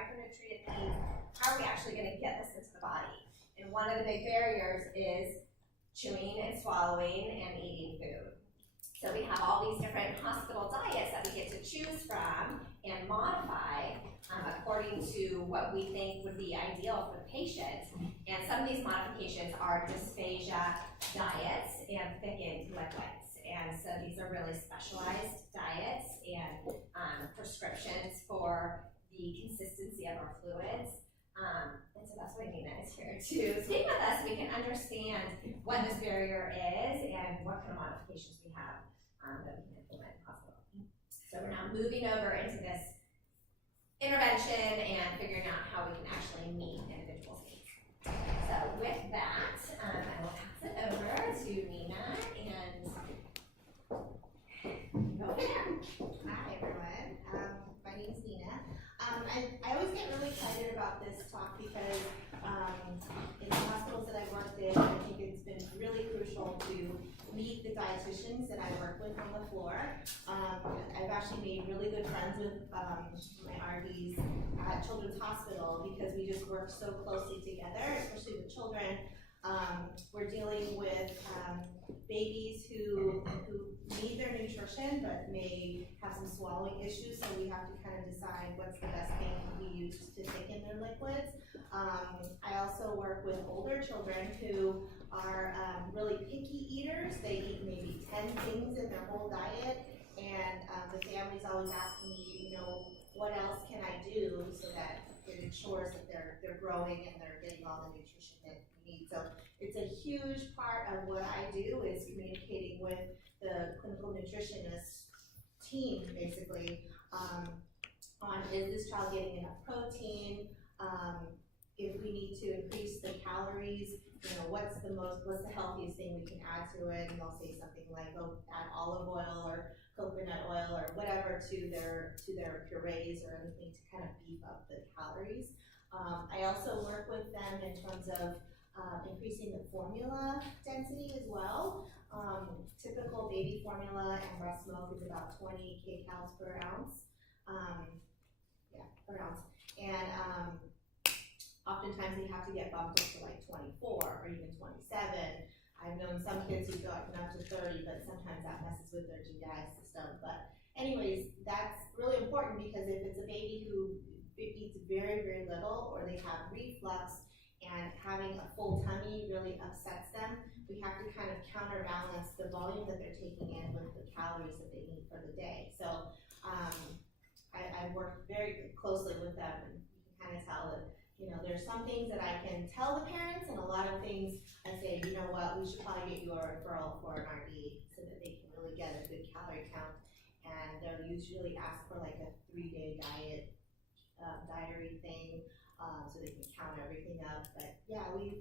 micronutrient needs, how are we actually going to get this into the body? And one of the big barriers is chewing and swallowing and eating food. So we have all these different hospital diets that we get to choose from and modify according to what we think would be ideal for the patient. And some of these modifications are dysphagia diets and thickened liquids. And so these are really specialized diets and prescriptions for the consistency of our fluids. And so that's why Nina is here to speak with us. We can understand what this barrier is and what kind of modifications we have that we can implement in hospital. So we're now moving over into this intervention and figuring out how we can actually meet individuals' needs. So with that, I will pass it over to Nina and go from there. Hi everyone, my name is Nina. I always get really excited about this talk because in the hospitals that I've worked in, I think it's been really crucial to meet the dietitians that I work with on the floor. I've actually made really good friends with my RDs at Children's Hospital because we just work so closely together, especially with children. We're dealing with babies who need their nutrition but may have some swallowing issues, so we have to kind of decide what's the best thing we use to thicken their liquids. I also work with older children who are really picky eaters. They eat maybe 10 things in their whole diet, and the family's always asking me, what else can I do so that it ensures that they're growing and they're getting all the nutrition that we need. So it's a huge part of what I do is communicating with the clinical nutritionist team, basically, on is this child getting enough protein, if we need to increase the calories, what's the healthiest thing we can add to it, and they'll say something like, oh, add olive oil or coconut oil or whatever to their purees or anything to kind of beef up the calories. I also work with them in terms of increasing the formula density as well. Typical baby formula and breast milk is about 20 kcals per ounce. Per ounce. And oftentimes they have to get bumped up to like 24 or even 27. I've known some kids who've gotten up to 30, but sometimes that messes with their GI system. But anyways, that's really important because if it's a baby who eats very, very little, or they have reflux and having a full tummy really upsets them, we have to kind of counterbalance the volume that they're taking in with the calories that they need for the day. So I work very closely with them, and you can kind of tell that there's some things that I can tell the parents, and a lot of things I say, we should probably get you a referral for an RD so that they can really get a good calorie count. And they'll usually ask for like a 3-day diary thing, so they can count everything up. But yeah, we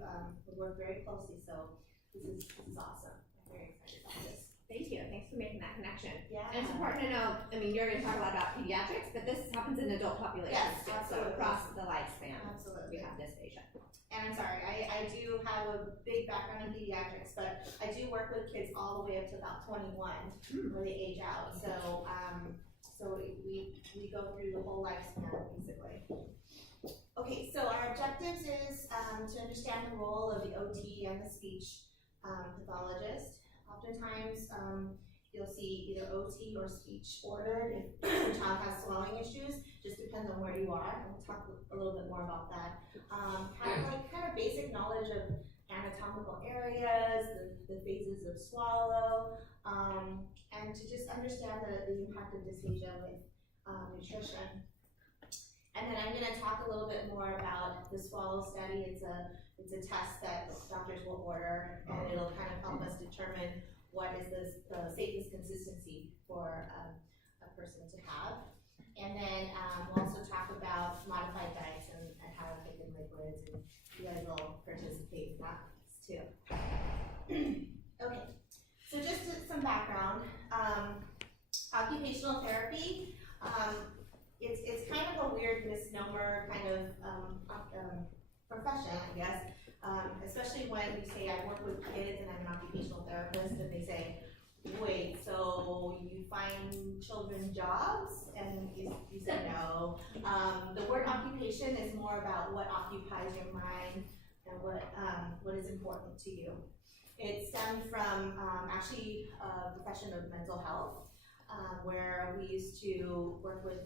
work very closely, so this is awesome. I'm very excited about this. Thank you. Thanks for making that connection. Yeah. And it's important to know, you're going to talk a lot about pediatrics, but this happens in adult populations. Yes, absolutely. So across the lifespan, absolutely. we have dysphagia. And I'm sorry, I do have a big background in pediatrics, but I do work with kids all the way up to about 21 where they age out. So so we go through the whole lifespan, basically. Okay, so our objectives is to understand the role of the OT and the speech pathologist. Oftentimes, you'll see either OT or speech ordered if the child has swallowing issues. Just depends on where you are. We'll talk a little bit more about that. Kind of basic knowledge of anatomical areas, the phases of swallow, and to just understand the impact of dysphagia with nutrition. And then I'm going to talk a little bit more about the swallow study. It's a test that doctors will order, and it'll kind of help us determine what is the safest consistency for a person to have. And then we'll also talk about modified diets and how to thicken liquids, and you guys will participate in that too. Okay, so just some background. Occupational therapy. It's kind of a weird misnomer kind of profession, I guess, especially when we say I work with kids and I'm an occupational therapist, and they say, wait, so you find children jobs? And you say no. The word occupation occupation is more about what occupies your mind and what is important to you. It stemmed from actually a profession of mental health, where we used to work with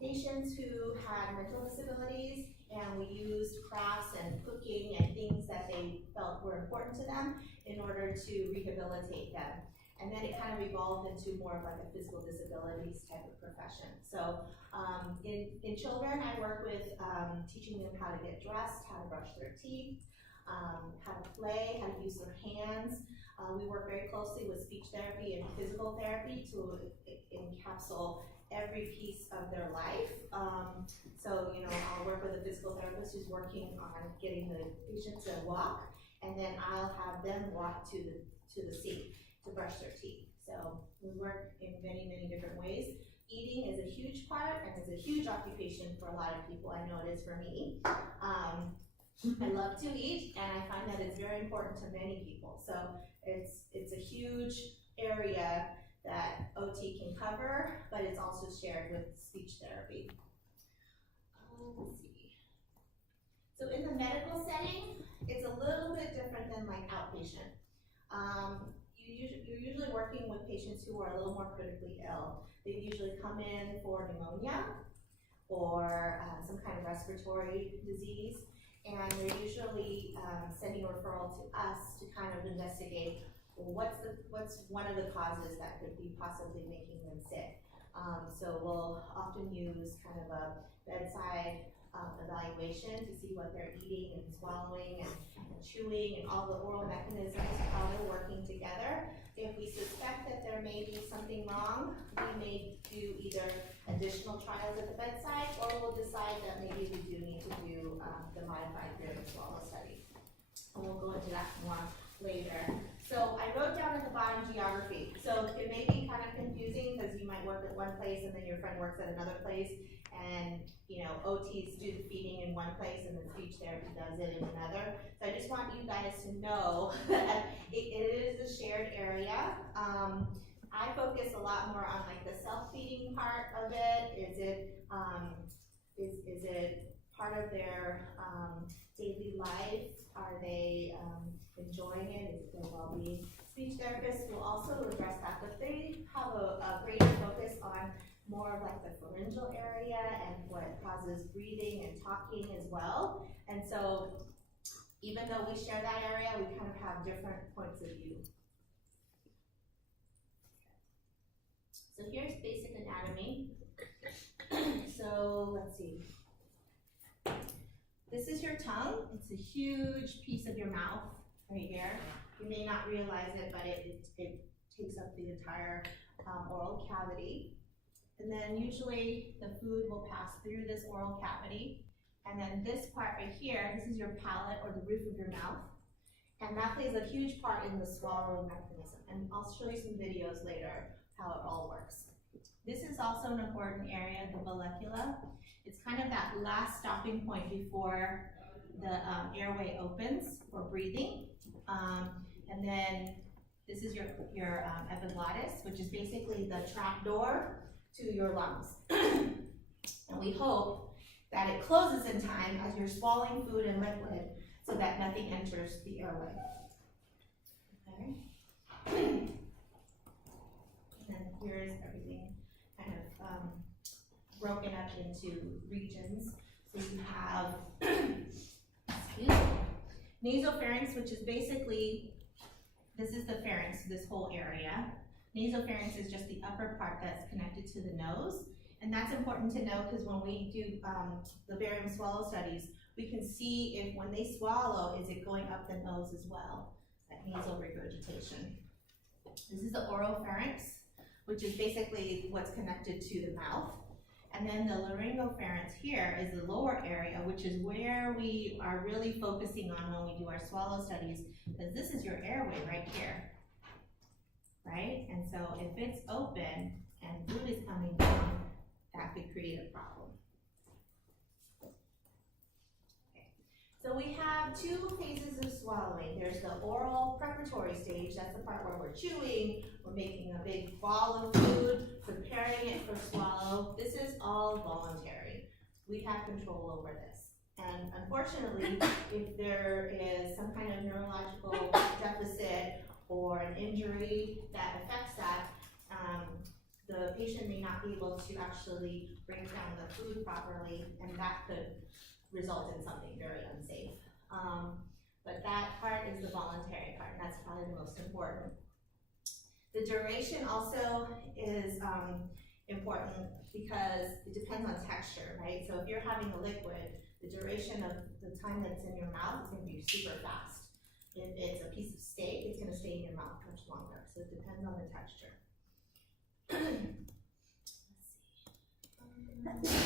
patients who had mental disabilities, and we used crafts and cooking and things that they felt were important to them in order to rehabilitate them. And then it kind of evolved into more of like a physical disabilities type of profession. So in children, I work with teaching them how to get dressed, how to brush their teeth, how to play, how to use their hands. We work very closely with speech therapy and physical therapy to encapsulate every piece of their life. So, you know, I'll work with a physical therapist who's working on getting the patient to walk, and then I'll have them walk to the sink to brush their teeth. So we work in many, many different ways. Eating is a huge part and is a huge occupation for a lot of people. I know it is for me. I love to eat, and I find that it's very important to many people. So it's a huge area that OT can cover, but it's also shared with speech therapy. Let's see. So in the medical setting, it's a little bit different than like outpatient. You're usually working with patients who are a little more critically ill. They usually come in for pneumonia or some kind of respiratory disease, and they're usually sending a referral to us to kind of investigate what's one of the causes that could be possibly making them sick. So we'll often use kind of a bedside evaluation to see what they're eating and swallowing and chewing and all the oral mechanisms, how they're working together. If we suspect that there may be something wrong, we may do either additional trials at the bedside, or we'll decide that maybe we do need to do the modified Graham swallow study. And we'll go into that more later. So I wrote down at the bottom geography. So it may be kind of confusing because you might work at one place and then your friend works at another place, and you know, OTs do the feeding in one place and the speech therapy does it in another. So I just want you guys to know that it is a shared area. I focus a lot more on like the self-feeding part of it. Is it part of their daily life? Are they enjoying it? Is it their well-being? Speech therapists will also address that, but they have a greater focus on more of like the pharyngeal area and what causes breathing and talking as well. And so even though we share that area, we kind of have different points of view. So here's basic anatomy. So let's see. This is your tongue. It's a huge piece of your mouth right here. You may not realize it, but it takes up the entire oral cavity. And then usually the food will pass through this oral cavity. And then this part right here, this is your palate or the roof of your mouth. And that plays a huge part in the swallowing mechanism. And I'll show you some videos later how it all works. This is also an important area, the vallecula. It's kind of that last stopping point before the airway opens for breathing. And then this is your epiglottis, which is basically the trap door to your lungs. And we hope that it closes in time as you're swallowing food and liquid so that nothing enters the airway. Okay. And then here is everything kind of broken up into regions. So you have nasopharynx, which is basically, this is the pharynx, this whole area. Nasopharynx is just the upper part that's connected to the nose. And that's important to know because when we do the barium swallow studies, we can see if when they swallow, is it going up the nose as well, that nasal regurgitation. This is the oropharynx, which is basically what's connected to the mouth. And then the laryngopharynx here is the lower area, which is where we are really focusing on when we do our swallow studies, because this is your airway right here, right? And so if it's open and food is coming down, that could create a problem. Okay. So we have two phases of swallowing. There's the oral preparatory stage, that's the part where we're chewing, we're making a big ball of food, preparing it for swallow. This is all voluntary. we have control over this. And unfortunately, if there is some kind of neurological deficit or an injury that affects that, the patient may not be able to actually break down the food properly, and that could result in something very unsafe. But that part is the voluntary part, and that's probably the most important. The duration also is important because it depends on texture, right? So if you're having a liquid, the duration of the time that's in your mouth is going to be super fast. If it's a piece of steak, it's going to stay in your mouth much longer. So it depends on the texture. Let's see.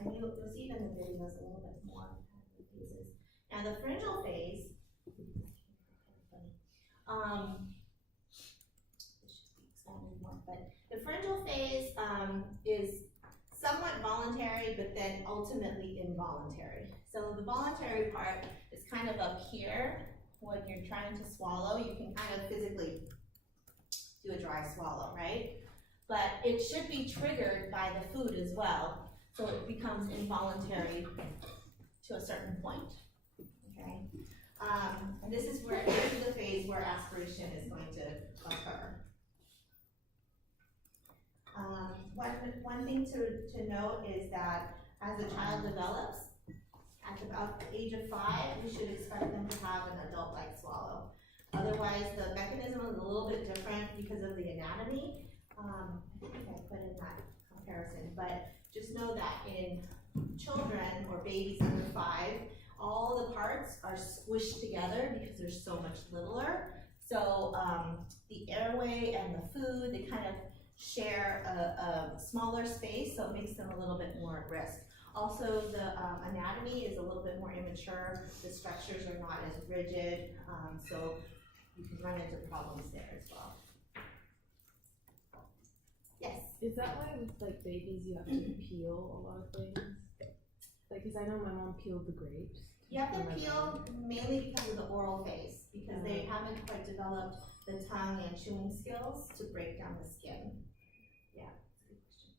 And you'll see in the videos a little bit more of the phases. Now the pharyngeal phase, this should be expanded more, but the pharyngeal phase is somewhat voluntary, but then ultimately involuntary. So the voluntary part is kind of up here. When you're trying to swallow, you can kind of physically do a dry swallow, right? But it should be triggered by the food as well, so it becomes involuntary to a certain point, okay? And this is the phase where aspiration is going to occur. One thing to note is that as a child develops, at about the age of 5, we should expect them to have an adult-like swallow. Otherwise, the mechanism is a little bit different because of the anatomy. I think I put in that comparison, but just know that in children or babies under 5, all the parts are squished together because they're so much littler. So the airway and the food, they kind of share a smaller space, so it makes them a little bit more at risk. Also, the anatomy is a little bit more immature. The structures are not as rigid, so you can run into problems there as well. Yes? Is that why with like babies you have to peel a lot of things? Like, cause I know my mom peeled the grapes. You have to peel mainly because of the oral phase, because they haven't quite developed the tongue and chewing skills to break down the skin. Yeah, that's a good question.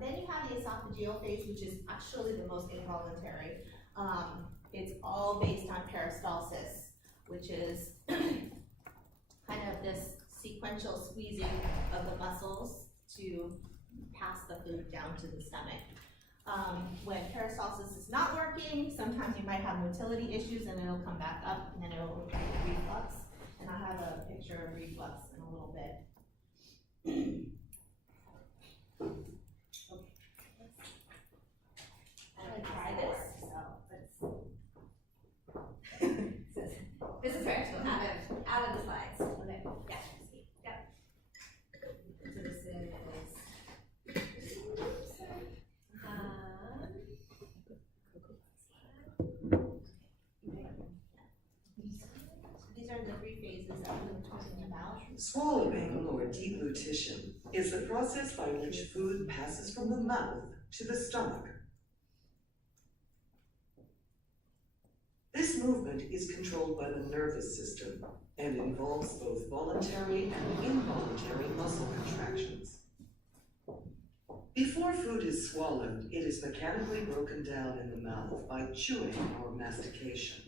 Then you have the esophageal phase, which is actually the most involuntary. It's all based on peristalsis, which is kind of this sequential squeezing of the muscles to pass the food down to the stomach. When peristalsis is not working, sometimes you might have motility issues and it'll come back up and then it'll reflux. And I'll have a picture of reflux in a little bit. Okay. I'm gonna try this, so let's. This is actually out of the slides. Okay. Yeah. Yep. So this is. These are the 3 phases that we're talking about. Swallowing, or deglutition, is the process by which food passes from the mouth to the stomach. This movement is controlled by the nervous system and involves both voluntary and involuntary muscle contractions. Before food is swallowed, it is mechanically broken down in the mouth by chewing or mastication.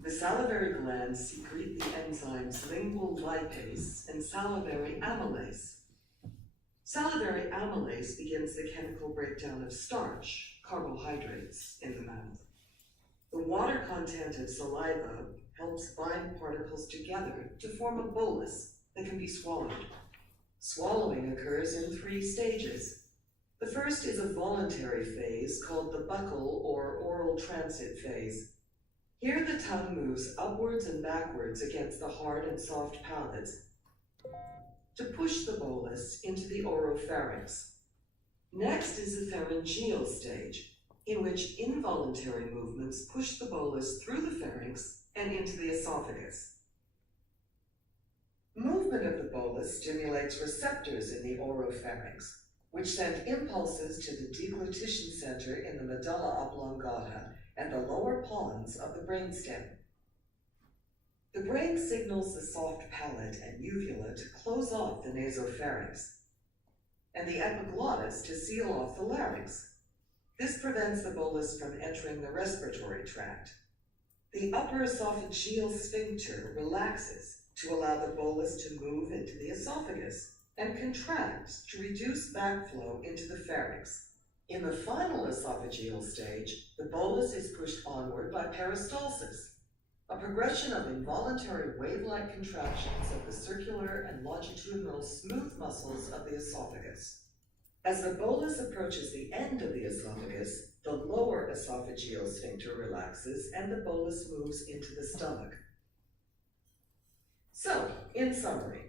The salivary glands secrete the enzymes lingual lipase and salivary amylase. Salivary amylase begins the chemical breakdown of starch, carbohydrates, in the mouth. The water content of saliva helps bind particles together to form a bolus that can be swallowed. Swallowing occurs in 3 stages. The first is a voluntary phase called the buccal or oral transit phase. Here the tongue moves upwards and backwards against the hard and soft palates to push the bolus into the oropharynx. Next is the pharyngeal stage, in which involuntary movements push the bolus through the pharynx and into the esophagus. Movement of the bolus stimulates receptors in the oropharynx, which send impulses to the deglutition center in the medulla oblongata and the lower pons of the brainstem. The brain signals the soft palate and uvula to close off the nasopharynx, and the epiglottis to seal off the larynx, This prevents the bolus from entering the respiratory tract. The upper esophageal sphincter relaxes to allow the bolus to move into the esophagus and contracts to reduce backflow into the pharynx. In the final esophageal stage, the bolus is pushed onward by peristalsis, a progression of involuntary wave-like contractions of the circular and longitudinal smooth muscles of the esophagus. As the bolus approaches the end of the esophagus, the lower esophageal sphincter relaxes and the bolus moves into the stomach. So, in summary,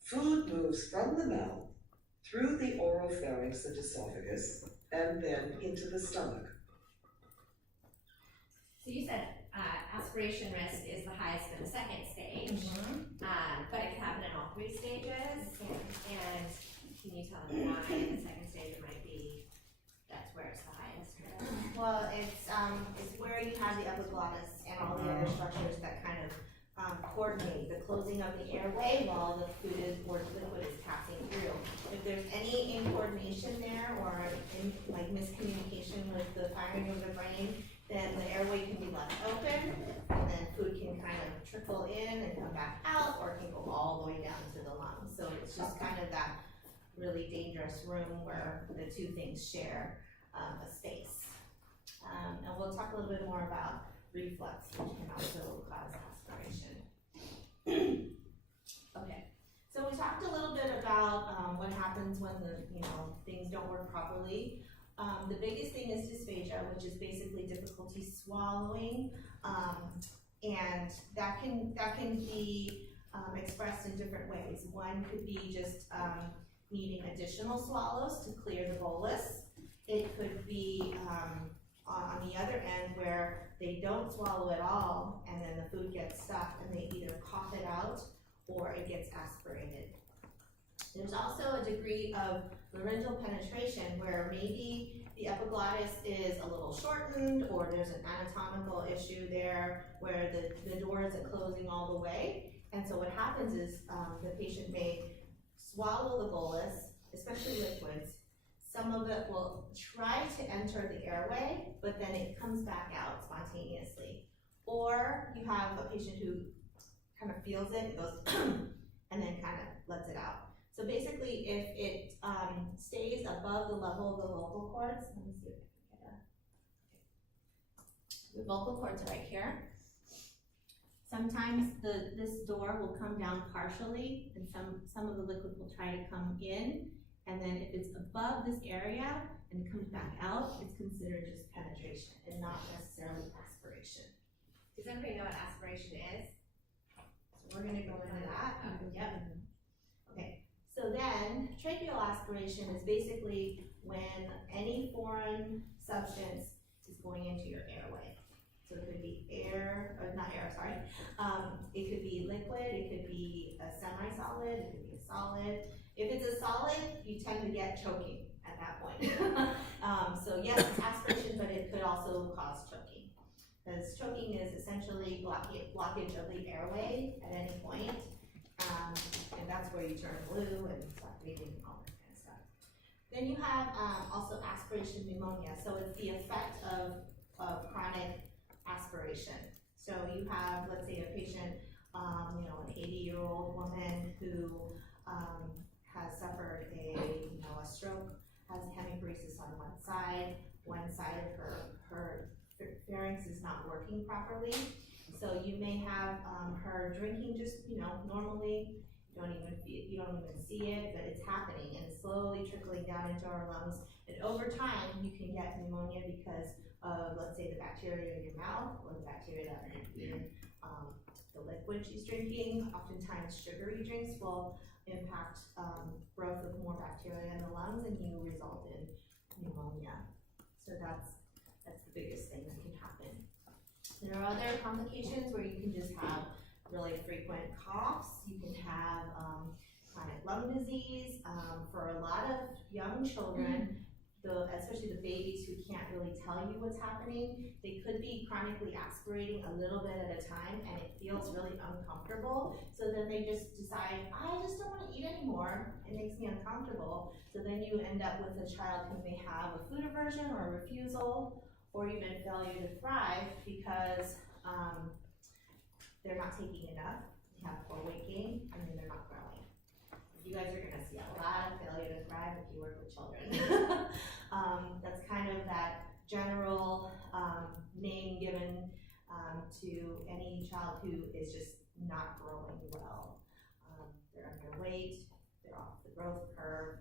food moves from the mouth through the oropharynx and esophagus and then into the stomach. So you said aspiration risk is the highest in the second stage, but it can happen in all three stages. And can you tell me why in the second stage it might be that's where it's the highest risk? Well, it's where you have the epiglottis and all the other structures that kind of coordinate the closing of the airway while the food is, or liquid is passing through. If there's any incoordination there or like miscommunication with the firing of the brain, then the airway can be left open, and then food can kind of trickle in and come back out, or it can go all the way down to the lungs. So it's just kind of that really dangerous room where the two things share a space. And we'll talk a little bit more about reflux, which can also cause aspiration. Okay, so we talked a little bit about what happens when things don't work properly. The biggest thing is dysphagia, which is basically difficulty swallowing, and that can be expressed in different ways. One could be just needing additional swallows to clear the bolus. It could be on the other end where they don't swallow at all and then the food gets stuck and they either cough it out or it gets aspirated. There's also a degree of laryngeal penetration where maybe the epiglottis is a little shortened or there's an anatomical issue there where the door isn't closing all the way. And so what happens is the patient may swallow the bolus, especially liquids. Some of it will try to enter the airway, but then it comes back out spontaneously. Or you have a patient who kind of feels it goes and then kind of lets it out. So basically, if it stays above the level of the vocal cords, let me see if I can get the vocal cords are right here. Sometimes this door will come down partially, and some of the liquid will try to come in. And then if it's above this area and it comes back out, it's considered just penetration and not necessarily aspiration. Does everybody know what aspiration is? So we're gonna go into that. Yep. Okay, so then tracheal aspiration is basically when any foreign substance is going into your airway. So it could be air, or not air, sorry. It could be liquid, it could be a semi-solid, it could be a solid. If it's a solid, you tend to get choking at that point. So yes, it's aspiration, but it could also cause choking. Because choking is essentially blockage of the airway at any point. And that's where you turn blue and stop breathing and all that kind of stuff. Then you have also aspiration pneumonia. So it's the effect of chronic aspiration. So you have, let's say, a patient, an 80-year-old woman who has suffered a stroke, has hemiparesis on one side of her pharynx is not working properly. So you may have her drinking just, normally, you don't even see it, but it's happening and slowly trickling down into our lungs. And over time, you can get pneumonia because of, let's say, the bacteria in your mouth or the bacteria that are in the liquid she's drinking. Oftentimes, sugary drinks will impact growth of more bacteria in the lungs, and you result in pneumonia. So that's the biggest thing that can happen. There are other complications where you can just have really frequent coughs. You can have chronic lung disease. For a lot of young children, especially the babies who can't really tell you what's happening. They could be chronically aspirating a little bit at a time and it feels really uncomfortable. So then they just decide, I just don't want to eat anymore. It makes me uncomfortable. So then you end up with a child who may have a food aversion or a refusal or even failure to thrive because they're not taking enough. They have poor weight gain and then they're not growing. You guys are gonna see a lot of failure to thrive if you work with children. That's kind of that general name given to any child who is just not growing well. They're underweight, they're off the growth curve.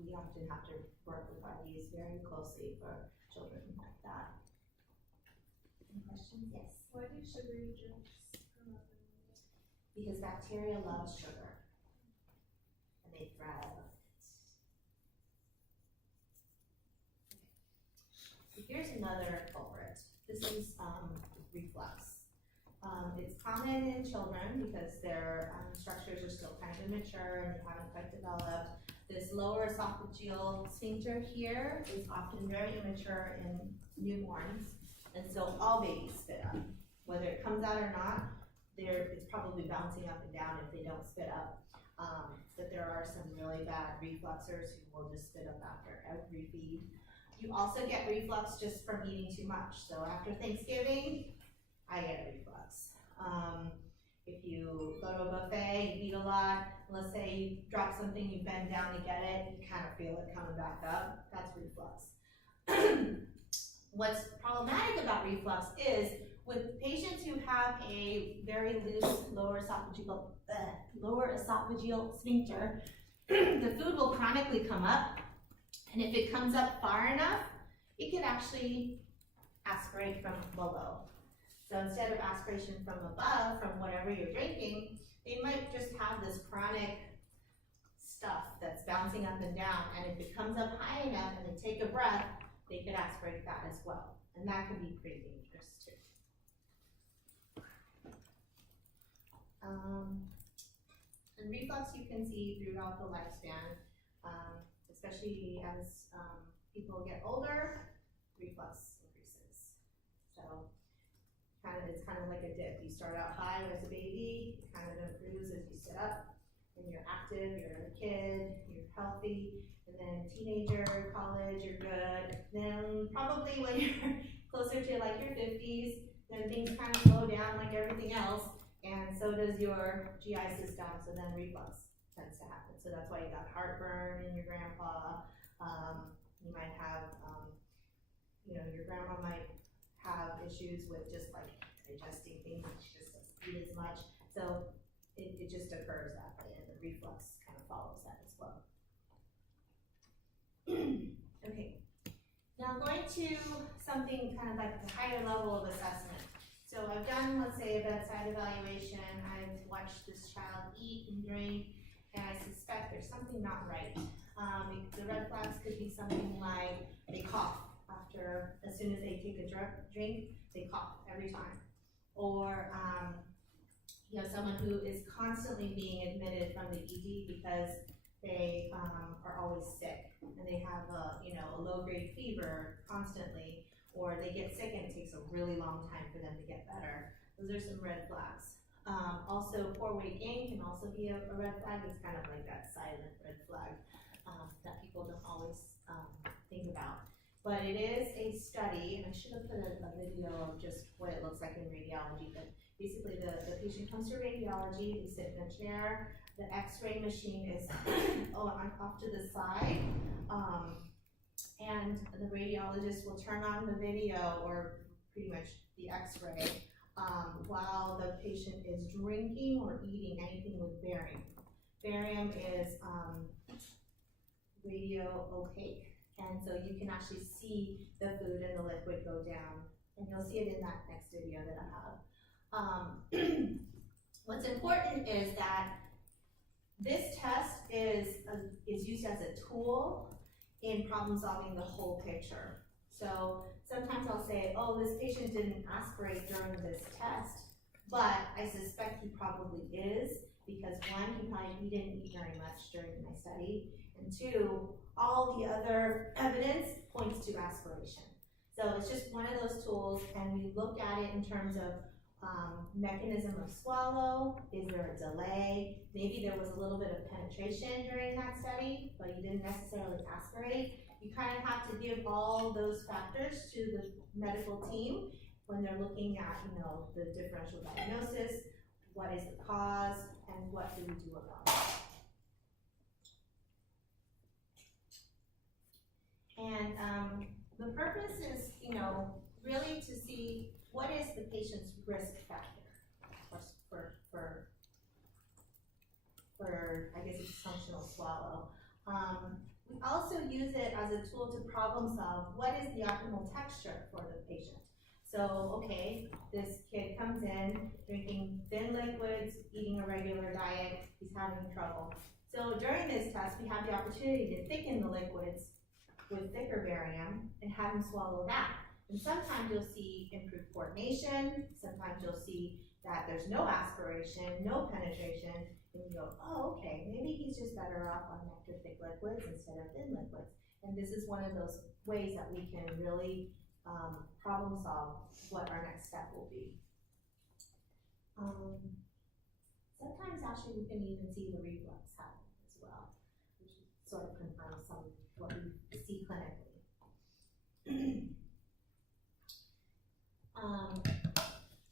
We often have to work with IDs very closely for children like that. Any questions? Yes. Why do sugary drinks come up in the Because bacteria love sugar. And they thrive on it. So here's another culprit. This is reflux. It's common in children because their structures are still kind of immature and they haven't quite developed. This lower esophageal sphincter here is often very immature in newborns, and so all babies spit up. Whether it comes out or not, it's probably bouncing up and down if they don't spit up. But there are some really bad refluxers who will just spit up after every feed. You also get reflux just from eating too much. So after Thanksgiving, I get reflux. If you go to a buffet, you eat a lot, let's say you drop something, you bend down to get it, you kind of feel it coming back up, that's reflux. What's problematic about reflux is with patients who have a very loose lower esophageal sphincter, the food will chronically come up, and if it comes up far enough, it could actually aspirate from below. So instead of aspiration from above, from whatever you're drinking, they might just have this chronic stuff that's bouncing up and down, and if it comes up high enough and they take a breath, they could aspirate that as well, and that can be pretty dangerous too. And reflux you can see throughout the lifespan, especially as people get older, reflux increases. So it's kind of like a dip. You start out high as a baby, it kind of improves as you sit up, and you're active, you're a kid, you're healthy, and then teenager, college, you're good. Then probably when you're closer to like your 50s, then things kind of slow down like everything else, and so does your GI system, so then reflux tends to happen. So that's why you got heartburn in your grandpa. You might have, your grandma might have issues with just like digesting things, she just doesn't eat as much. So it just occurs that way, and the reflux kind of follows that as well. Okay, now going to something kind of like the higher level of assessment. So I've done, let's say, a bedside evaluation, I've watched this child eat and drink, and I suspect there's something not right. The red flags could be something like they cough after, as soon as they take a drink, they cough every time. Or, someone who is constantly being admitted from the ED because they are always sick and they have a low-grade fever constantly, or they get sick and it takes a really long time for them to get better. Those are some red flags. Also, poor weight gain can also be a red flag. It's kind of like that silent red flag that people don't always think about. But it is a study, and I should have put a video of just what it looks like in radiology, but basically the patient comes to radiology, they sit in a chair, the x-ray machine is off to the side, and the radiologist will turn on the video, or pretty much the x-ray, while the patient is drinking or eating anything with barium. Barium is radio opaque. And so you can actually see the food and the liquid go down, and you'll see it in that next video that I have. What's important is that this test is used as a tool in problem solving the whole picture. So sometimes I'll say, oh, this patient didn't aspirate during this test, but I suspect he probably is, because one, he didn't eat very much during my study, and two, all the other evidence points to aspiration. So it's just one of those tools, and we look at it in terms of mechanism of swallow. Is there a delay? Maybe there was a little bit of penetration during that study, but you didn't necessarily aspirate. You kind of have to give all those factors to the medical team when they're looking at, you know, the differential diagnosis, what is the cause, and what do we do about it. And the purpose is, you know, really to see what is the patient's risk factor for I guess it's functional swallow. We also use it as a tool to problem solve what is the optimal texture for the patient. So, okay, this kid comes in drinking thin liquids, eating a regular diet, he's having trouble. So during this test, we have the opportunity to thicken the liquids with thicker barium and have him swallow that. And sometimes you'll see improved coordination, sometimes you'll see that there's no aspiration, no penetration, and you go, oh, okay, maybe he's just better off on nectar thick liquids instead of thin liquids. And this is one of those ways that we can really problem solve what our next step will be. Sometimes actually we can even see the reflux happen as well, which sort of confirms some of what we see clinically.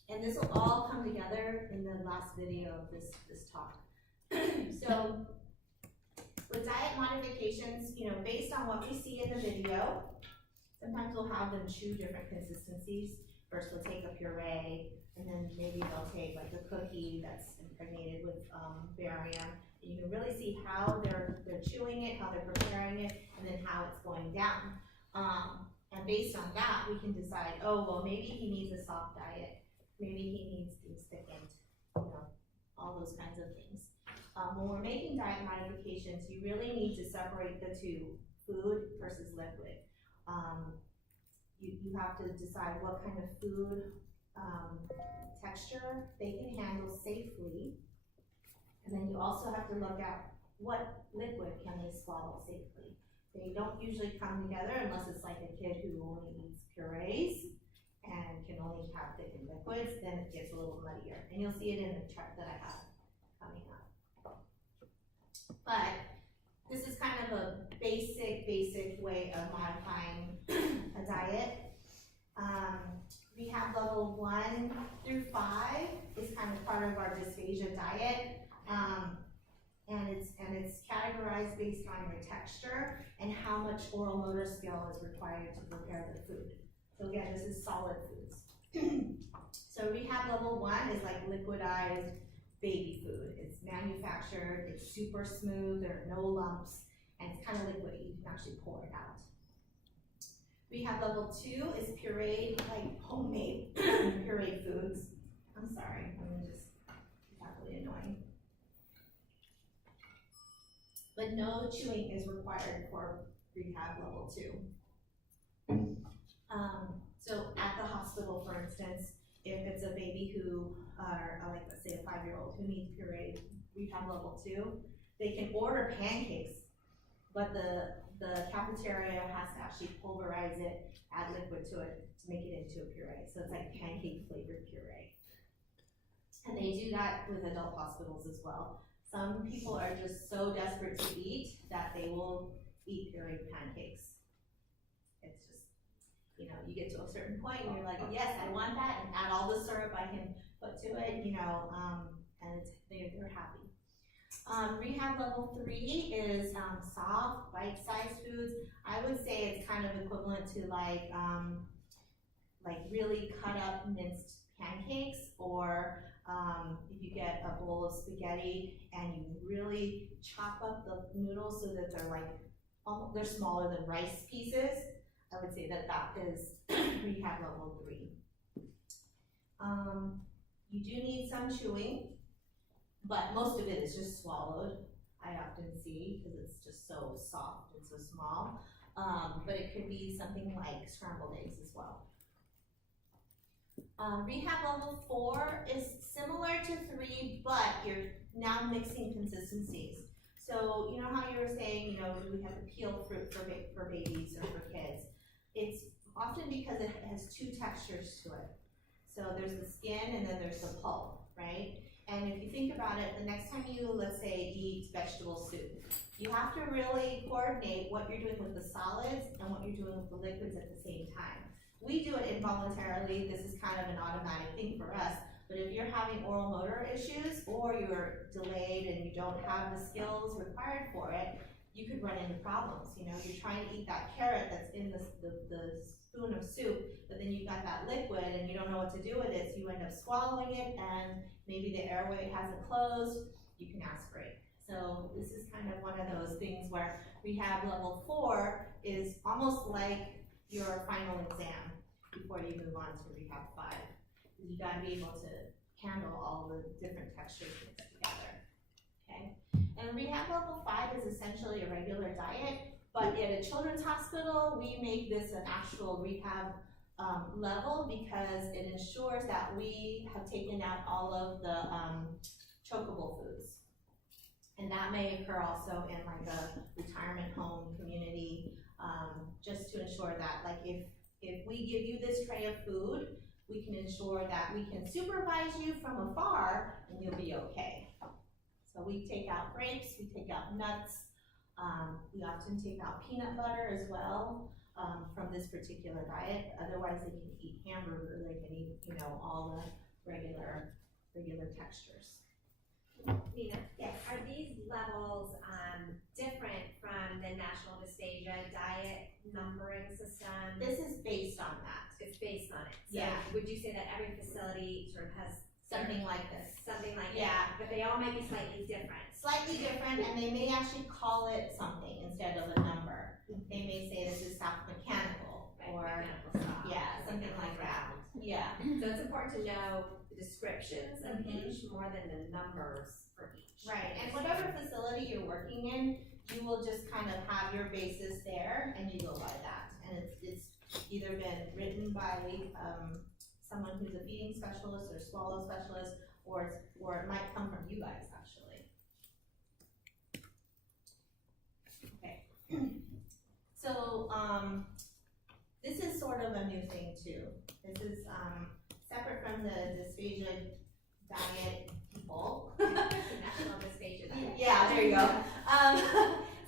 And this will all come together in the last video of this talk. So with diet modifications, you know, based on what we see in the video, sometimes we'll have them chew different consistencies. First we'll take a puree, and then maybe they'll take like a cookie that's impregnated with barium. And you can really see how they're chewing it, how they're preparing it, and then how it's going down. And based on that, we can decide, oh, well, maybe he needs a soft diet. Maybe he needs things thickened, you know, all those kinds of things. When we're making diet modifications, you really need to separate the two, food versus liquid. You have to decide what kind of food texture they can handle safely. And then you also have to look at what liquid can they swallow safely. They don't usually come together unless it's like a kid who only eats purees and can only have thickened liquids, then it gets a little muddier. And you'll see it in the chart that I have coming up. But this is kind of a basic way of modifying a diet. Rehab level 1 through 5 is kind of part of our dysphagia diet. And it's categorized based on your texture and how much oral motor skill is required to prepare the food. So again, this is solid foods. So rehab level 1 is like liquidized baby food. It's manufactured, it's super smooth, there are no lumps, and it's kind of liquid. You can actually pour it out. Rehab level 2 is pureed, like homemade pureed foods. I'm sorry, that's really annoying. But no chewing is required for rehab level 2. So at the hospital, for instance, if it's a baby who, like let's say a 5-year-old who needs pureed rehab level 2, they can order pancakes, but the cafeteria has to actually pulverize it, add liquid to it to make it into a puree. So it's like pancake flavored puree. And they do that with adult hospitals as well. Some people are just so desperate to eat that they will eat pureed pancakes. It's just, you know, you get to a certain point and you're like, yes, I want that, and add all the syrup I can put to it, you know, and they're happy. Rehab level 3 is soft, bite-sized foods. I would say it's kind of equivalent to like really cut up minced pancakes, or if you get a bowl of spaghetti and you really chop up the noodles so that they're like, they're smaller than rice pieces, I would say that is rehab level 3. You do need some chewing, but most of it is just swallowed, I often see, because it's just so soft and so small. But it could be something like scrambled eggs as well. Rehab level 4 is similar to 3, but you're now mixing consistencies. So, you know how you were saying, you know, we have to peel fruit for babies or for kids? It's often because it has two textures to it. So there's the skin and then there's the pulp, right? And if you think about it, the next time you, let's say, eat vegetable soup, you have to really coordinate what you're doing with the solids and what you're doing with the liquids at the same time. We do it involuntarily, this is kind of an automatic thing for us, but if you're having oral motor issues or you're delayed and you don't have the skills required for it, you could run into problems. You know, you're trying to eat that carrot that's in the spoon of soup, but then you've got that liquid and you don't know what to do with it, so you end up swallowing it and maybe the airway hasn't closed, you can aspirate. So this is kind of one of those things where rehab level 4 is almost like your final exam before you move on to rehab 5. You gotta be able to handle all the different textures mixed together, okay? And rehab level 5 is essentially a regular diet, but at a children's hospital, we make this an actual rehab level because it ensures that we have taken out all of the chokeable foods. And that may occur also in like a retirement home community, just to ensure that like if we give you this tray of food, we can ensure that we can supervise you from afar and you'll be okay. So we take out grapes, we take out nuts, we often take out peanut butter as well from this particular diet. Otherwise they can eat hamburger, they can eat, you know, all the regular textures. Nina? Yes. Are these levels different from the National Dysphagia Diet numbering system? This is based on that. It's based on it. So Yeah. would you say that every facility sort of has Something like this. something like Yeah. that? But they all might be slightly different. Slightly different, and they may actually call it something instead of a number. They may say this is South Mechanical, Right, or, mechanical style. yeah, something like that. Yeah. So it's important to know the descriptions of Mhm. each more than the numbers for each. Right, and whatever facility you're working in, you will just kind of have your basis there, and you go by that. And it's either been written by, someone who's a feeding specialist or swallow specialist, or it might come from you guys, actually. Okay. So, this is sort of a new thing too. This is, separate from the dysphagia diet people. National Dysphagia Diet. Yeah, there you go.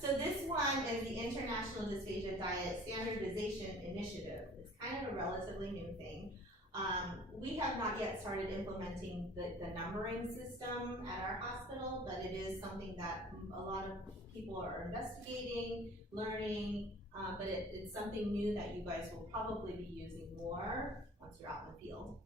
So this one is the International Dysphagia Diet Standardization Initiative. It's kind of a relatively new thing. We have not yet started implementing the numbering system at our hospital, but it is something that a lot of people are investigating, learning, but it's something new that you guys will probably be using more once you're out in the field.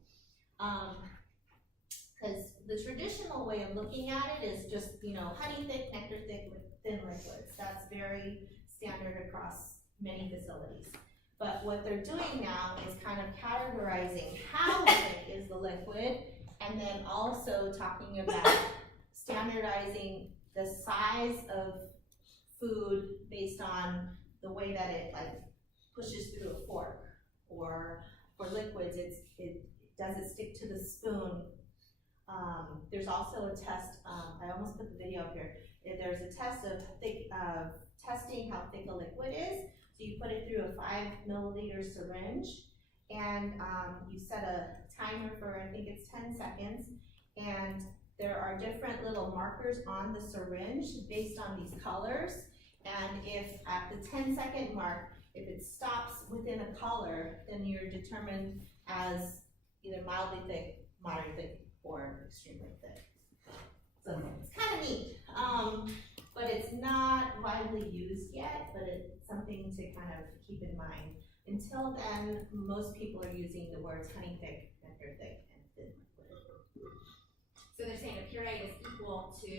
Because the traditional way of looking at it is just, you know, honey thick, nectar thick, thin liquids. That's very standard across many facilities. But what they're doing now is kind of categorizing how thick is the liquid, and then also talking about standardizing the size of food based on the way that it like pushes through a fork. Or for liquids, does it stick to the spoon? There's also a test, I almost put the video up here. There's a test of testing how thick a liquid is. So you put it through a 5 milliliter syringe, and you set a timer for, I think it's 10 seconds, and there are different little markers on the syringe based on these colors, and if at the 10-second mark, if it stops within a color, then you're determined as either mildly thick, moderate thick, or extremely thick. So it's kind of neat, but it's not widely used yet, but it's something to kind of keep in mind. Until then, most people are using the words honey thick, nectar thick, and thin liquid. So they're saying a puree is equal to,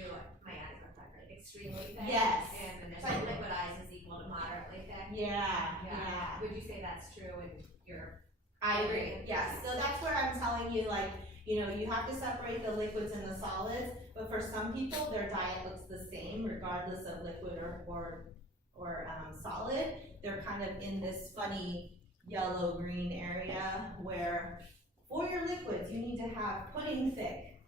my eyes are covered, extremely thick? Yes. And then there's Right. a liquidized is equal to moderately thick? Yeah. Would you say that's true in your? I agree, yes. So that's where I'm telling you, like, you know, you have to separate the liquids and the solids, but for some people, their diet looks the same regardless of liquid or solid. They're kind of in this funny yellow-green area where for your liquids, you need to have pudding thick.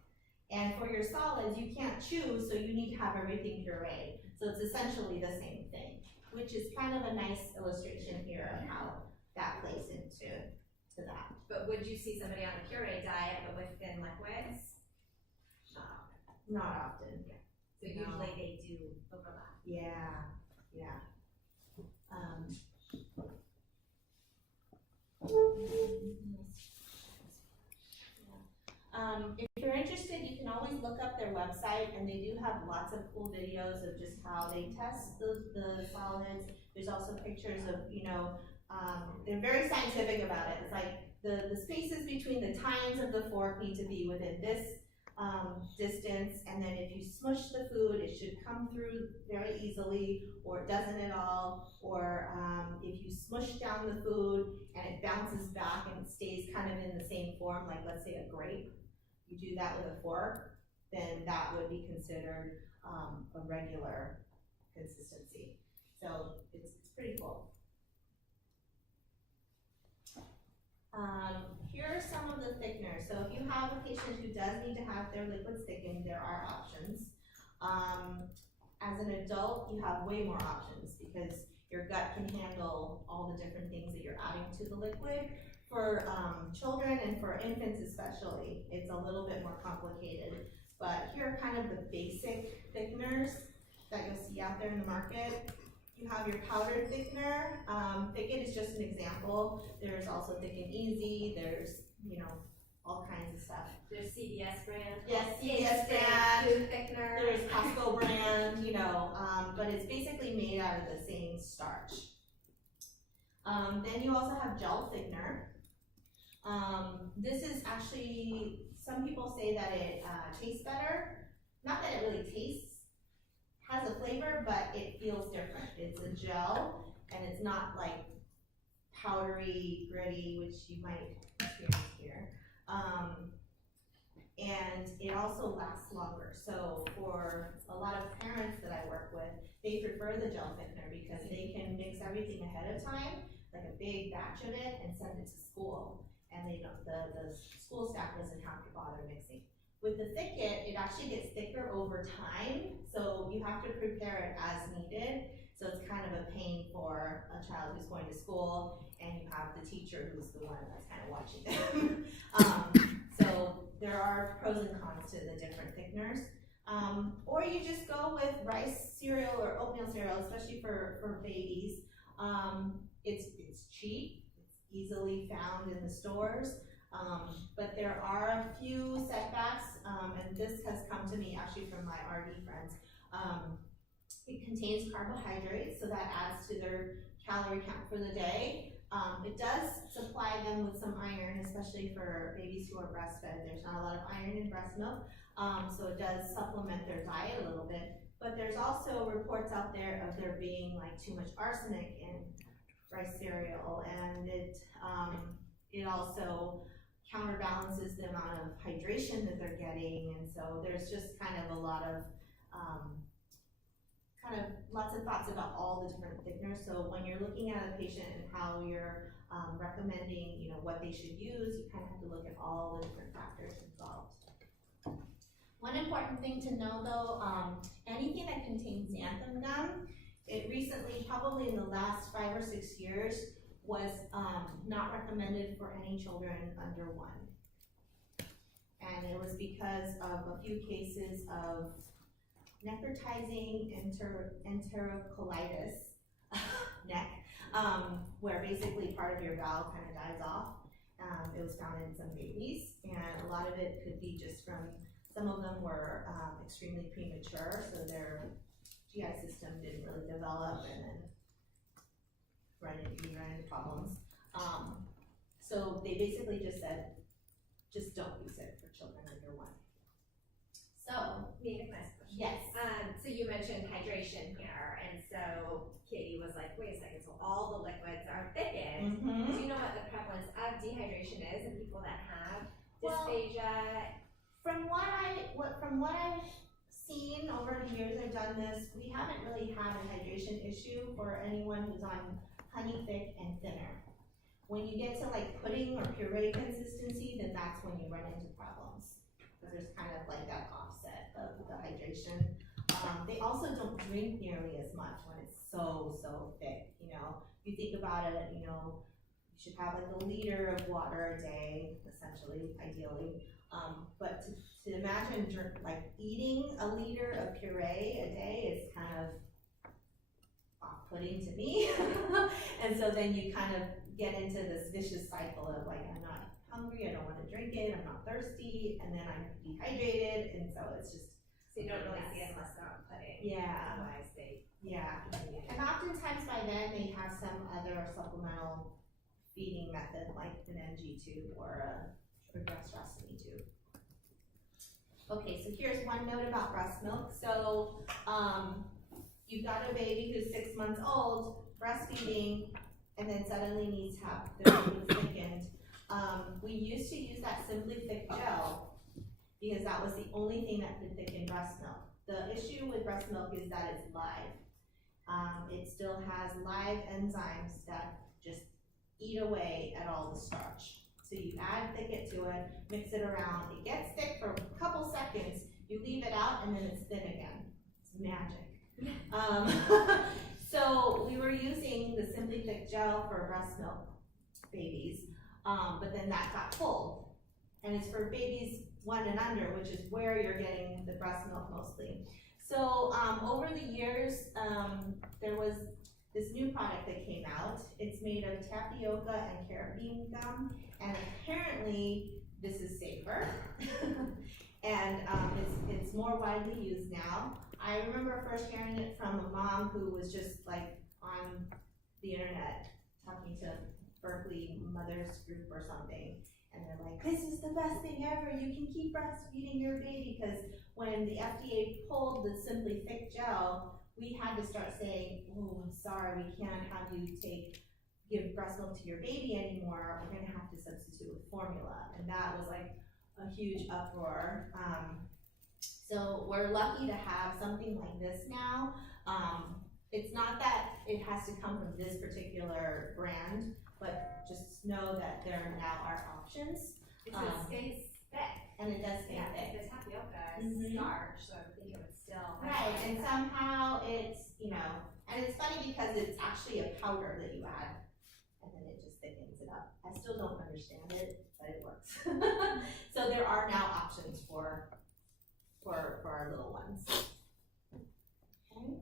And for your solids, you can't choose, so you need to have everything pureed. So it's essentially the same thing, which is kind of a nice illustration here of how that plays into that. But would you see somebody on a puree diet but with thin liquids? Not often. So usually they do overlap. Yeah. If you're interested, you can always look up their website, and they do have lots of cool videos of just how they test the solids. There's also pictures of, they're very scientific about it. It's like the spaces between the tines of the fork need to be within this distance, and then if you smush the food, it should come through very easily, or it doesn't at all, or if you smush down the food and it bounces back and it stays kind of in the same form, like let's say a grape, you do that with a fork, then that would be considered a regular consistency. So it's pretty cool. Here are some of the thickeners. So if you have a patient who does need to have their liquids thickened, there are options. As an adult, you have way more options because your gut can handle all the different things that you're adding to the liquid. For children and for infants especially, it's a little bit more complicated. But here are kind of the basic thickeners that you'll see out there in the market. You have your powdered thickener. Thicken is just an example. There's also Thicken Easy. There's, all kinds of stuff. There's CVS brand. Yes, CVS brand. Food thickener. There's Costco brand, but it's basically made out of the same starch. Then you also have gel thickener. This is actually, some people say that it tastes better. Not that it really tastes, has a flavor, but it feels different. It's a gel, and it's not like powdery, gritty, which you might experience here. And it also lasts longer. So for a lot of parents that I work with, they prefer the gel thickener because they can mix everything ahead of time, like a big batch of it, and send it to school. And they don't, the school staff doesn't have to bother mixing. With the thicket, it actually gets thicker over time, so you have to prepare it as needed. So it's kind of a pain for a child who's going to school, and you have the teacher who's the one that's kind of watching them. So there are pros and cons to the different thickeners. Or you just go with rice cereal or oatmeal cereal, especially for babies. It's cheap, it's easily found in the stores. But there are a few setbacks, and this has come to me actually from my RD friends. It contains carbohydrates, so that adds to their calorie count for the day. It does supply them with some iron, especially for babies who are breastfed. There's not a lot of iron in breast milk, so it does supplement their diet a little bit. But there's also reports out there of there being like too much arsenic in rice cereal, and it also counterbalances the amount of hydration that they're getting, and so there's just kind of a lot of lots of thoughts about all the different thickeners. So when you're looking at a patient and how you're recommending, what they should use, you kind of have to look at all the different factors involved. One important thing to know though, anything that contains xanthan gum, it recently, probably in the last 5 or 6 years, was not recommended for any children under 1. And it was because of a few cases of necrotizing enterocolitis, neck, where basically part of your valve kind of dies off. It was found in some babies, and a lot of it could be just from, some of them were extremely premature, so their GI system didn't really develop, and then run into problems. So they basically just said, just don't use it for children under 1. So, Me and my question. yes. So you mentioned hydration here, and so Katie was like, wait a second, so all the liquids are thickened. Do you know what the prevalence of dehydration is in people that have Well, dysphagia? From what I've seen over the years I've done this, we haven't really had a hydration issue for anyone who's on honey thick and thinner. When you get to like pudding or puree consistency, then that's when you run into problems. Because there's kind of like that offset of the hydration. They also don't drink nearly as much when it's so thick, you know. If you think about it, you know, you should have like a liter of water a day, essentially, ideally. But to imagine like eating a liter of puree a day is kind of off-putting to me. And so then you kind of get into this vicious cycle of like, I'm not hungry, I don't want to drink it, I'm not thirsty, and then I'm dehydrated, and so it's just. So you don't really see it unless they're on pudding. Yeah. Otherwise they. Yeah, and oftentimes by then they have some other supplemental feeding method like an NG tube or a gastrostomy tube. Okay, so here's one note about breast milk. So, you've got a baby who's 6 months old, breastfeeding, and then suddenly needs to have their food thickened. We used to use that Simply Thick gel because that was the only thing that could thicken breast milk. The issue with breast milk is that it's live. It still has live enzymes that just eat away at all the starch. So you add thicket to it, mix it around, it gets thick for a couple seconds, you leave it out, and then it's thin again. It's magic. So we were using the Simply Thick gel for breast milk babies, but then that got pulled. And it's for babies 1 and under, which is where you're getting the breast milk mostly. So over the years, there was this new product that came out. It's made of tapioca and carrot bean gum, and apparently this is safer. And it's more widely used now. I remember first hearing it from a mom who was just like on the internet talking to Berkeley Mothers Group or something. And they're like, this is the best thing ever. You can keep breastfeeding your baby, because when the FDA pulled the Simply Thick gel, we had to start saying, oh, I'm sorry, we can't have you give breast milk to your baby anymore. We're gonna have to substitute with formula. And that was like a huge uproar. So we're lucky to have something like this now. It's not that it has to come from this particular brand, but just know that there now are options. Because it stays thick. And it does stay Yeah, thick. the tapioca is Mhm. starch, so I would think it would still. Right, and somehow it's, you know, and it's funny because it's actually a powder that you add, and then it just thickens it up. I still don't understand it, but it works. So there are now options for our little ones. Okay.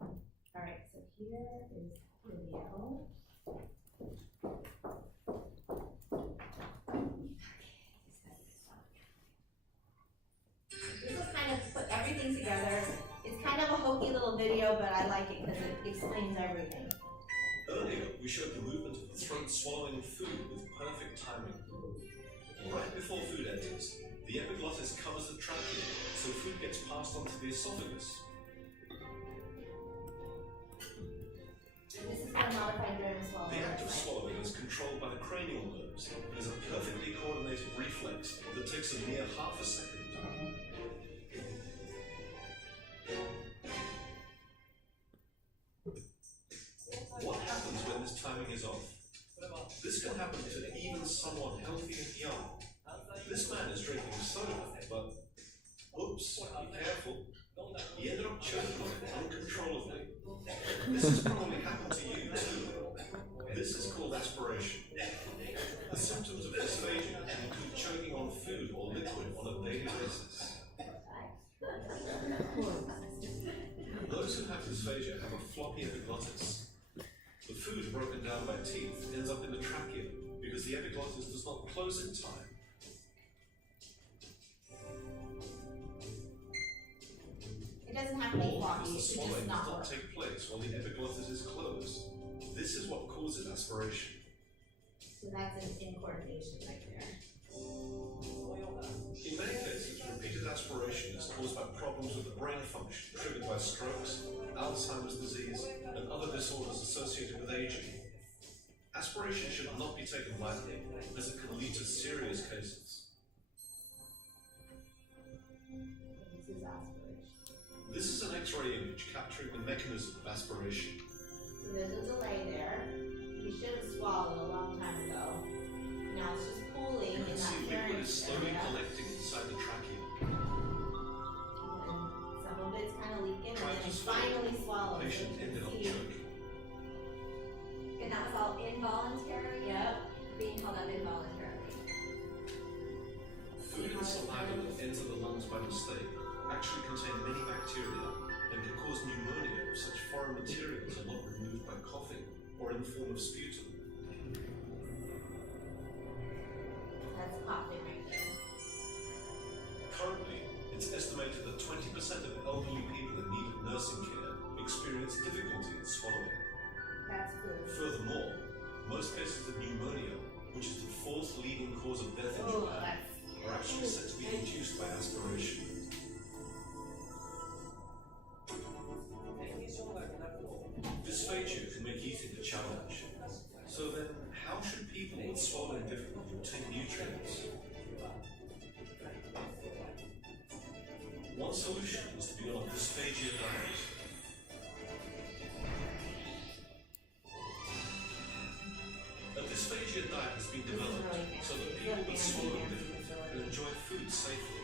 All right, so here is video. This will kind of put everything together. It's kind of a hokey little video, but I like it because it explains everything. Earlier, we showed the movement of the throat swallowing food with perfect timing. Right before food enters, the epiglottis covers the trachea, so food gets passed on to the esophagus. This is my modified random swallow. The act of swallowing is controlled by the cranial nerves and is a perfectly coordinated reflex that takes a mere half a second. What happens when this timing is off? This can happen to even someone healthy and young. This man is drinking soda, but oops, be careful. He ended up choking on it uncontrollably. This has probably happened to you too. This is called aspiration. The symptoms of dysphagia include choking on food or liquid on a daily basis. Those who have dysphagia have a floppy epiglottis. The food broken down by teeth ends up in the trachea because the epiglottis does not close in time. It doesn't have to be Or floppy, because it the should swallowing just does not not work. take place while the epiglottis is closed. This is what causes aspiration. So that's an incoordination right there. In many cases, repeated aspiration is caused by problems with the brain function triggered by strokes, Alzheimer's disease, and other disorders associated with aging. Aspiration should not be taken lightly, as it can lead to serious cases. This is aspiration. This is an X-ray image capturing the mechanism of aspiration. So there's a delay there. You should have swallowed a long time ago. Now it's just pooling You in can that see liquid pharynx is slowly area. collecting inside the trachea. And And that was all involuntary? Yep. Being held up involuntarily. Food and saliva that enter the lungs by mistake actually contain many bacteria and can cause pneumonia if such foreign materials are not removed by coughing or in the form of sputum. That's coughing right there. Currently, it's estimated that 20% of elderly people in need of nursing care experience difficulty in swallowing. That's food. Furthermore, most cases of pneumonia, which is the fourth leading cause of death in Oh, Japan, that's. are actually said to be induced by aspiration. Dysphagia can make eating a challenge. So then, how should people with swallowing difficulty obtain nutrients? One solution is to be on a dysphagia diet. A dysphagia diet has been developed so that people with swallowing difficulty can enjoy food safely.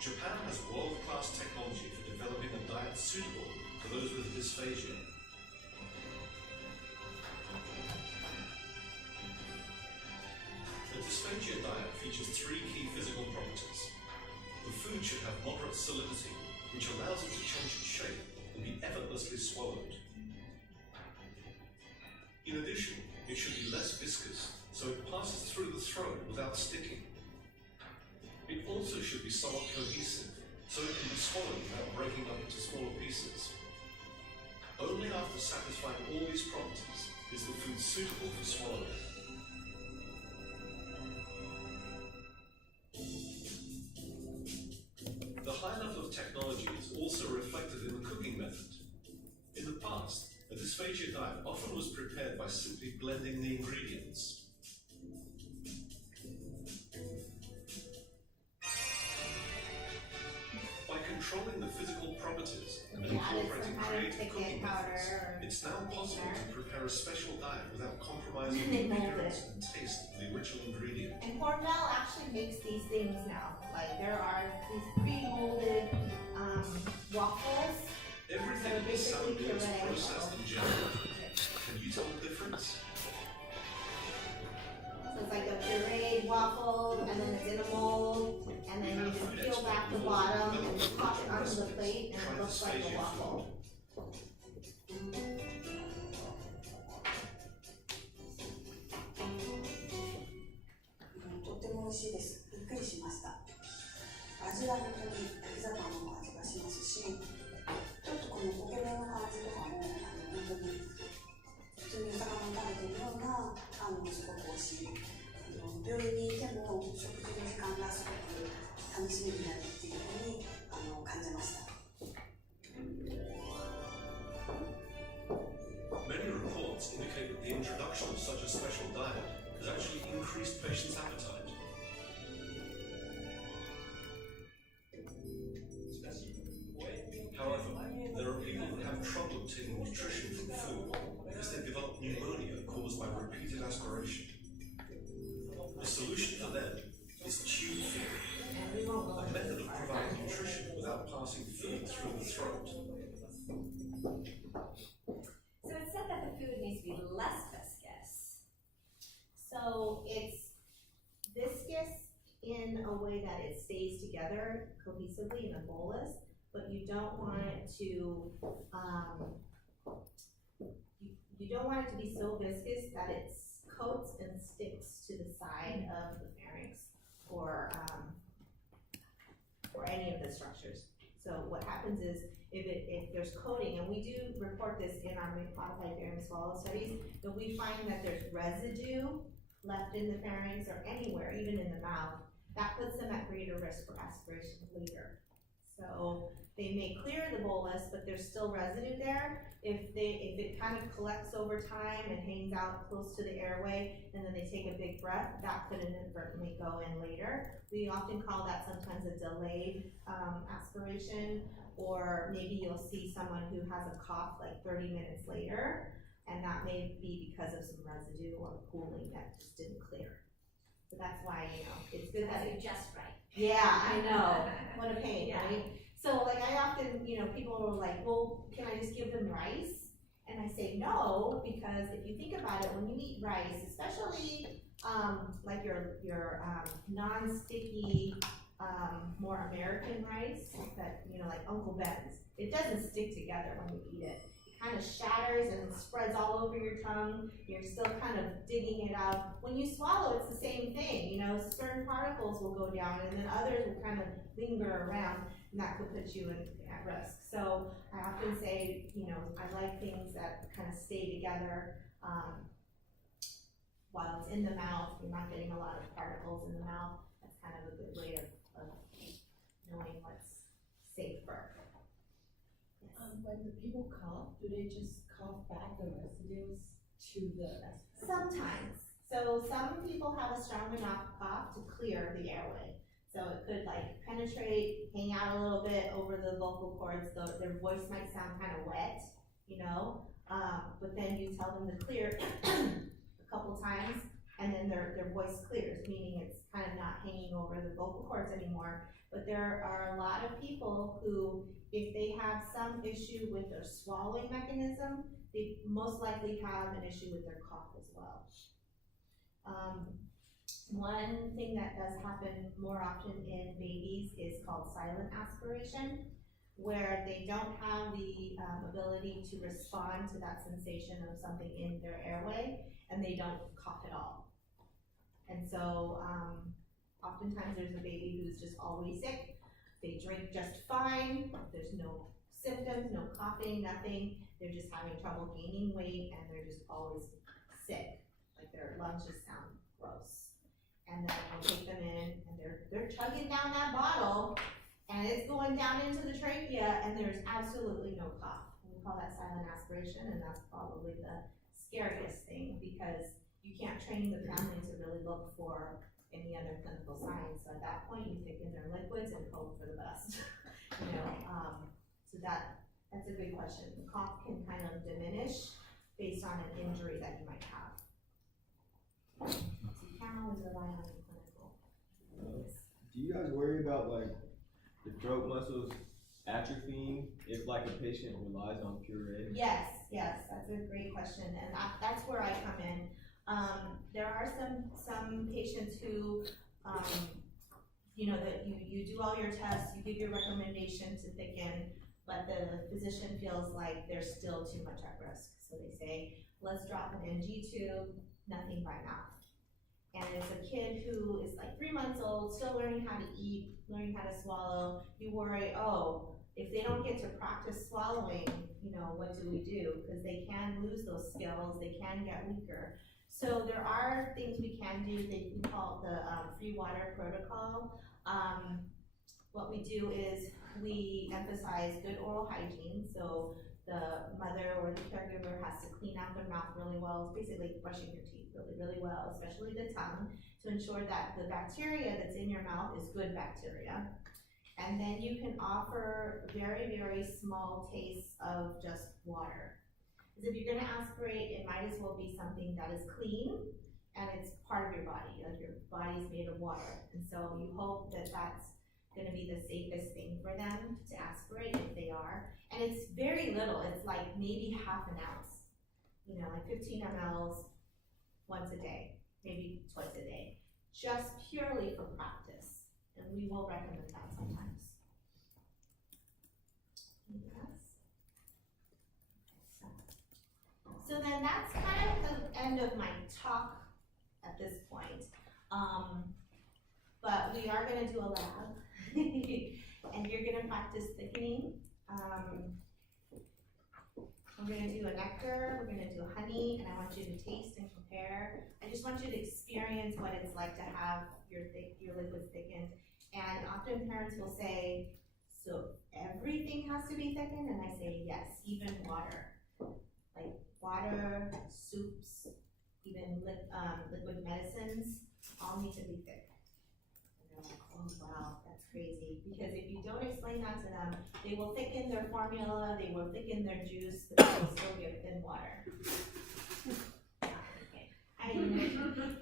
Japan has world-class technology for developing a diet suitable for those with dysphagia. The dysphagia diet features three key physical properties. The food should have moderate salinity, which allows it to change its shape and be effortlessly swallowed. In addition, it should be less viscous, so it passes through the throat without sticking. It also should be somewhat cohesive, so it can be swallowed without breaking up into smaller pieces. Only after satisfying all these properties is the food suitable for swallowing. The high level of technology is also reflected in the cooking method. In the past, a dysphagia diet often was prepared by simply blending the ingredients. By controlling the physical properties and incorporating creative cooking methods, it's now possible to prepare a special diet without compromising the appearance and taste of the original ingredient. And Hormel actually makes these things now. Like there are these pre-molded waffles. Everything in this salad meal is processed and generated. Can you tell the difference? So it's like a pureed waffle, and then it's in a mold, and then you just peel back the bottom and just pop it onto the plate, and it looks like a waffle. とても美味しいです。びっくりしました。味が本当に焼き魚の味がしますし、ちょっとこの焦げ目の感じとかも本当に普通にお魚を食べてるようなすごく美味しい。病院にいても食事の時間がすごく楽しみになるっていうふうに感じました。Many reports indicate that the introduction of such a special diet has actually increased patients' appetite. However, there are people that have trouble obtaining nutrition from food because they develop pneumonia caused by repeated aspiration. The solution for them is tube feeding, a method of providing nutrition without passing food through the throat. So it said that the food needs to be less viscous. So it's viscous in a way that it stays together cohesively in a bolus, but you don't want it to, you don't want it to be so viscous that it coats and sticks to the side of the pharynx or any of the structures. So what happens is if there's coating, and we do report this in our modified barium swallow studies, that we find that there's residue left in the pharynx or anywhere, even in the mouth, that puts them at greater risk for aspiration later. So they may clear the bolus, but there's still residue there. If it kind of collects over time and hangs out close to the airway, and then they take a big breath, that could inadvertently go in later. We often call that sometimes a delayed aspiration, or maybe you'll see someone who has a cough like 30 minutes later, and that may be because of some residue or cooling that just didn't clear. So that's why, it's good that it Just right. yeah, I know. What a pain, Yeah. right? So like I often, people are like, well, can I just give them rice? And I say no, because if you think about it, when you eat rice, especially, like your non-sticky, more American rice, that, you know, like Uncle Ben's, it doesn't stick together when you eat it. It kind of shatters and spreads all over your tongue. You're still kind of digging it out. When you swallow, it's the same thing. You know, certain particles will go down, and then others will kind of linger around, and that could put you at risk. So I often say, you know, I like things that kind of stay together while it's in the mouth. You're not getting a lot of particles in the mouth. That's kind of a good way of knowing what's safer. Yes. When the people cough, do they just cough back the residues to the aspirin? Sometimes. So some people have a strong enough cough to clear the airway. So it could like penetrate, hang out a little bit over the vocal cords, though their voice might sound kind of wet, you know, but then you tell them to clear a couple times, and then their voice clears, meaning it's kind of not hanging over the vocal cords anymore. But there are a lot of people who, if they have some issue with their swallowing mechanism, they most likely have an issue with their cough as well. One thing that does happen more often in babies is called silent aspiration, where they don't have the ability to respond to that sensation of something in their airway, and they don't cough at all. And so oftentimes there's a baby who's just always sick. They drink just fine, there's no symptoms, no coughing, nothing. They're just having trouble gaining weight, and they're just always sick, like their lungs just sound gross. And then I'll take them in, and they're chugging down that bottle, and it's going down into the trachea, and there's absolutely no cough. We call that silent aspiration, and that's probably the scariest thing, because you can't train the family to really look for any other clinical signs. So at that point, you take in their liquids and hope for the best. You know, so that's a good question. The cough can kind of diminish based on an injury that you might have. So you can't always rely on the clinical. Do you guys worry about like the throat muscles atrophying if like a patient relies on Puree? Yes, that's a great question, and that's where I come in. There are some patients who, you know, that you do all your tests, you give your recommendation to thicken, but the physician feels like there's still too much at risk. So they say, let's drop an NG tube, nothing by mouth. And it's a kid who is like 3 months old, still learning how to eat, learning how to swallow. You worry, oh, if they don't get to practice swallowing, you know, what do we do? Because they can lose those skills, they can get weaker. So there are things we can do. We call it the free water protocol. What we do is we emphasize good oral hygiene. So the mother or the caregiver has to clean out their mouth really well. It's basically brushing your teeth really well, especially the tongue, to ensure that the bacteria that's in your mouth is good bacteria. And then you can offer very, very small tastes of just water. Because if you're gonna aspirate, it might as well be something that is clean and it's part of your body, like your body's made of water. And so you hope that that's gonna be the safest thing for them to aspirate if they are. And it's very little, it's like maybe half an ounce, you know, like 15 mLs once a day, maybe twice a day, just purely for practice. And we will recommend that sometimes. Yes. So then that's kind of the end of my talk at this point. But we are gonna do a lab, and you're gonna practice thickening. We're gonna do a nectar, we're gonna do honey, and I want you to taste and compare. I just want you to experience what it's like to have your liquids thickened. And often parents will say, so everything has to be thickened? And I say, yes, even water. Like water, soups, even liquid medicines, all need to be thick. And they're like, oh wow, that's crazy. Because if you don't explain that to them, they will thicken their formula, they will thicken their juice, but they will still give thin water.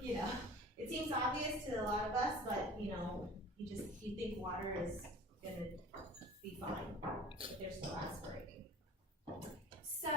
You know, it seems obvious to a lot of us, but you know, you think water is gonna be fine, but they're still aspirating. So